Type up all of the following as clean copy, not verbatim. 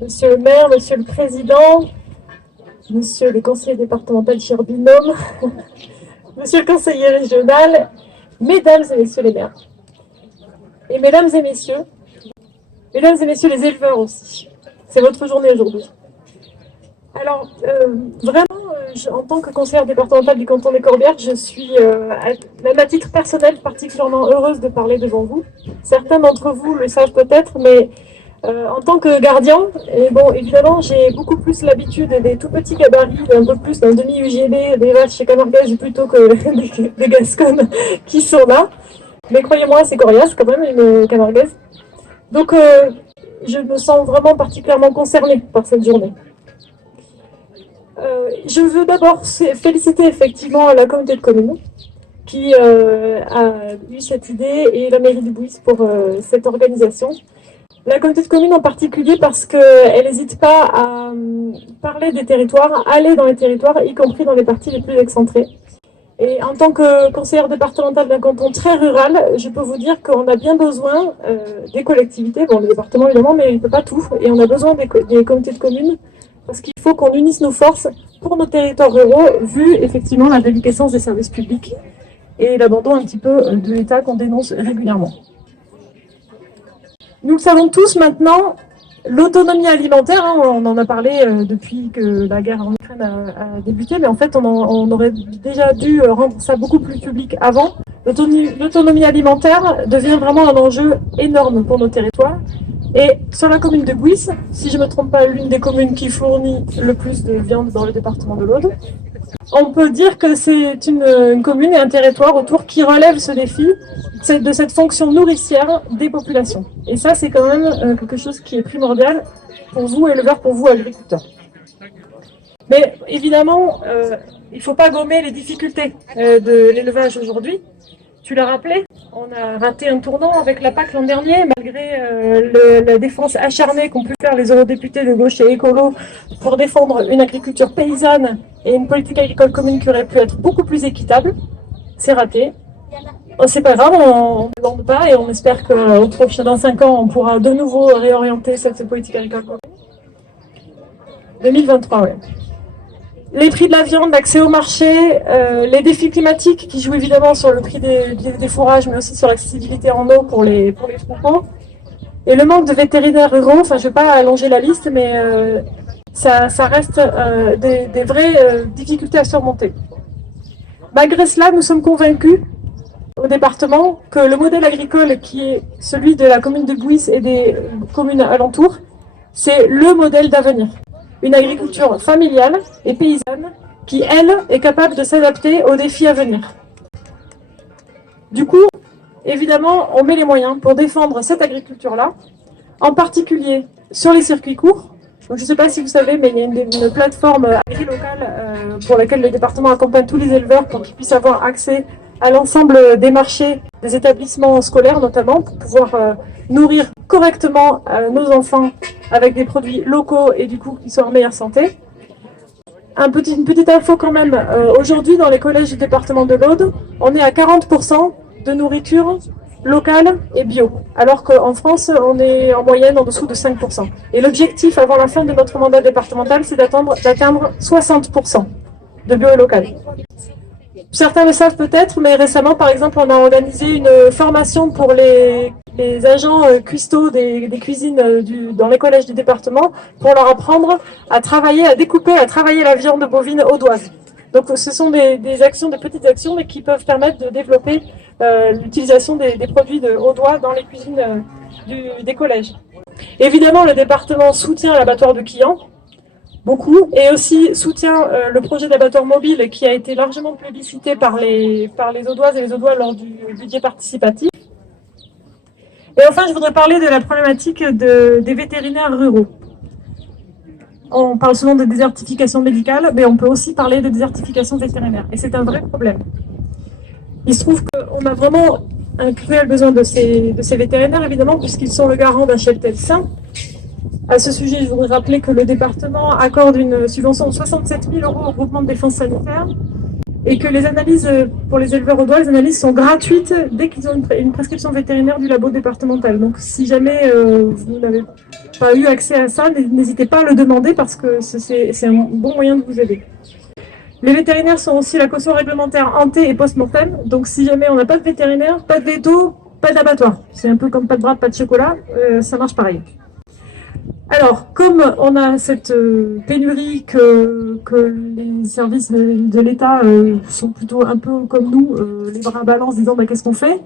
Monsieur le maire, monsieur le président, monsieur le conseiller départemental cher binôme, monsieur le conseiller régional, mesdames et messieurs les maires, et mesdames et messieurs les éleveurs aussi. C'est votre journée aujourd'hui. Alors, en tant que conseillère départementale du canton des Corbières, je suis, même à titre personnel, particulièrement heureuse de parler devant vous. Certains d'entre vous le savent peut-être, mais en tant que gardien, et bon, évidemment, j'ai beaucoup plus l'habitude des tout petits gabarits, un peu plus d'un demi-UGB, des vaches chez Camarguez plutôt que des Gasconnes qui sont là. Mais croyez-moi, c'est coriace quand même, une Camarguez. Donc, je me sens vraiment particulièrement concernée par cette journée. Je veux d'abord féliciter effectivement la communauté de communes qui a eu cette idée et la mairie du Bouis pour cette organisation. La communauté de communes en particulier parce qu'elle n'hésite pas à parler des territoires, aller dans les territoires, y compris dans les parties les plus excentrées. Et en tant que conseillère départementale d'un canton très rural, je peux vous dire qu'on a bien besoin des collectivités, bon le département évidemment, mais il ne peut pas tout, et on a besoin des communautés de communes parce qu'il faut qu'on unisse nos forces pour nos territoires ruraux, vu effectivement la déliquescence des services publics et l'abandon un petit peu de l'État qu'on dénonce régulièrement. Nous le savons tous maintenant, l'autonomie alimentaire, on en a parlé depuis que la guerre en Ukraine a débuté, mais en fait on aurait déjà dû rendre ça beaucoup plus public avant. L'autonomie alimentaire devient vraiment un enjeu énorme pour nos territoires. Et sur la commune de Bouis, si je ne me trompe pas, l'une des communes qui fournit le plus de viande dans le département de l'Aude, on peut dire que c'est une commune et un territoire autour qui relève ce défi de cette fonction nourricière des populations. Et ça, c'est quand même quelque chose qui est primordial pour vous, éleveurs, pour vous, agriculteurs. Mais évidemment, il ne faut pas gommer les difficultés de l'élevage aujourd'hui. Tu l'as rappelé, on a raté un tournant avec la PAC l'an dernier, malgré la défense acharnée qu'ont pu faire les eurodéputés de gauche et écolo pour défendre une agriculture paysanne et une politique agricole commune qui aurait pu être beaucoup plus équitable. C'est raté. C'est pas grave, on ne demande pas et on espère que dans 5 ans, on pourra de nouveau réorienter cette politique agricole commune. 2023, oui. Les prix de la viande, l'accès au marché, les défis climatiques qui jouent évidemment sur le prix des fourrages, mais aussi sur l'accessibilité en eau pour les troupeaux. Et le manque de vétérinaires ruraux, enfin je ne vais pas allonger la liste, mais ça reste des vraies difficultés à surmonter. Malgré cela, nous sommes convaincus au département que le modèle agricole qui est celui de la commune de Bouis et des communes alentours, c'est le modèle d'avenir. Une agriculture familiale et paysanne qui, elle, est capable de s'adapter aux défis à venir. Du coup, évidemment, on met les moyens pour défendre cette agriculture-là, en particulier sur les circuits courts. Donc, je ne sais pas si vous savez, mais il y a une plateforme agri-locale pour laquelle le département accompagne tous les éleveurs pour qu'ils puissent avoir accès à l'ensemble des marchés des établissements scolaires notamment, pour pouvoir nourrir correctement nos enfants avec des produits locaux et du coup qui sont en meilleure santé. Une petite info quand même, aujourd'hui dans les collèges du département de l'Aude, on est à 40% de nourriture locale et bio, alors qu'en France on est en moyenne en dessous de 5%. Et l'objectif avant la fin de notre mandat départemental, c'est d'atteindre 60% de bio et local. Certains le savent peut-être, mais récemment, par exemple, on a organisé une formation pour les agents cuistots des cuisines dans les collèges du département pour leur apprendre à travailler, à découper, à travailler la viande bovine audoise. Donc ce sont des petites actions, mais qui peuvent permettre de développer l'utilisation des produits au doigt dans les cuisines des collèges. Évidemment, le département soutient l'abattoir de Quillan, beaucoup, et aussi soutient le projet d'abattoir mobile qui a été largement plébiscité par les Audoises et les Audois lors du budget participatif. Et enfin, je voudrais parler de la problématique des vétérinaires ruraux. On parle souvent de désertification médicale, mais on peut aussi parler de désertification vétérinaire, et c'est un vrai problème. Il se trouve qu'on a vraiment un cruel besoin de ces vétérinaires, évidemment, puisqu'ils sont le garant d'un cheptel sain. À ce sujet, je voudrais rappeler que le département accorde une subvention de 67 000 € au groupement de défense sanitaire et que les analyses pour les éleveurs audois, les analyses sont gratuites dès qu'ils ont une prescription vétérinaire du labo départemental. Donc si jamais vous n'avez pas eu accès à ça, n'hésitez pas à le demander parce que c'est un bon moyen de vous aider. Les vétérinaires sont aussi la caution réglementaire ante et post-mortem. Donc si jamais on n'a pas de vétérinaire, pas de veto, pas d'abattoir. C'est un peu comme pas de bras, pas de chocolat, ça marche pareil. Alors, comme on a cette pénurie que les services de l'État sont plutôt un peu comme nous, les bras ballants disant bah, qu'est-ce qu'on fait,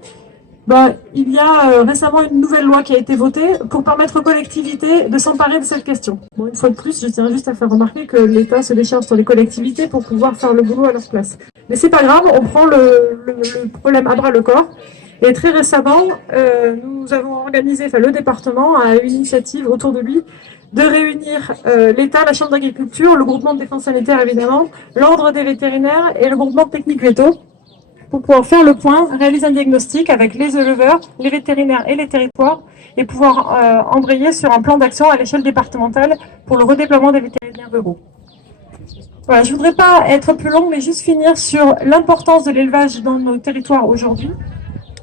il y a récemment une nouvelle loi qui a été votée pour permettre aux collectivités de s'emparer de cette question. Bon, une fois de plus, je tiens juste à faire remarquer que l'État se décharge sur les collectivités pour pouvoir faire le boulot à leur place. Mais c'est pas grave, on prend le problème à bras le corps. Et très récemment, nous avons organisé, le département a eu une initiative autour de lui de réunir l'État, la Chambre d'agriculture, le groupement de défense sanitaire évidemment, l'ordre des vétérinaires et le groupement technique veto, pour pouvoir faire le point, réaliser un diagnostic avec les éleveurs, les vétérinaires et les territoires et pouvoir embrayer sur un plan d'action à l'échelle départementale pour le redéploiement des vétérinaires ruraux. Voilà, je ne voudrais pas être plus long, mais juste finir sur l'importance de l'élevage dans nos territoires aujourd'hui.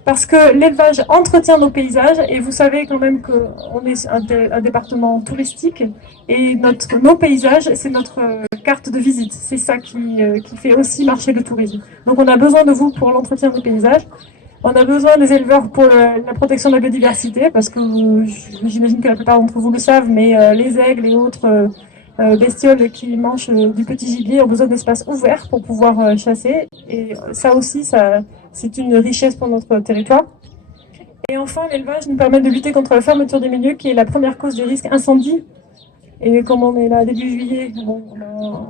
Parce que l'élevage entretient nos paysages et vous savez quand même qu'on est un département touristique et nos paysages, c'est notre carte de visite. C'est ça qui fait aussi marcher le tourisme. Donc on a besoin de vous pour l'entretien des paysages. On a besoin des éleveurs pour la protection de la biodiversité parce que j'imagine que la plupart d'entre vous le savent, mais les aigles et autres bestioles qui mangent du petit gibier ont besoin d'espaces ouverts pour pouvoir chasser. Et ça aussi, c'est une richesse pour notre territoire. Et enfin, l'élevage nous permet de lutter contre la fermeture des milieux, qui est la première cause du risque incendie. Et comme on est là début juillet, bon,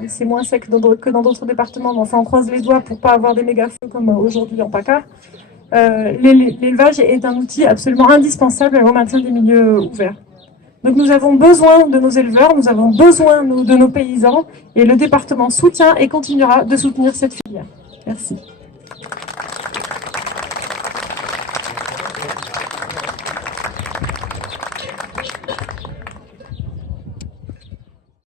c'est moins sec que dans d'autres départements, mais enfin on croise les doigts pour pas avoir des méga-feux comme aujourd'hui en PACA. L'élevage est un outil absolument indispensable au maintien des milieux ouverts. Donc nous avons besoin de nos éleveurs, nous avons besoin de nos paysans, et le département soutient et continuera de soutenir cette filière. Merci.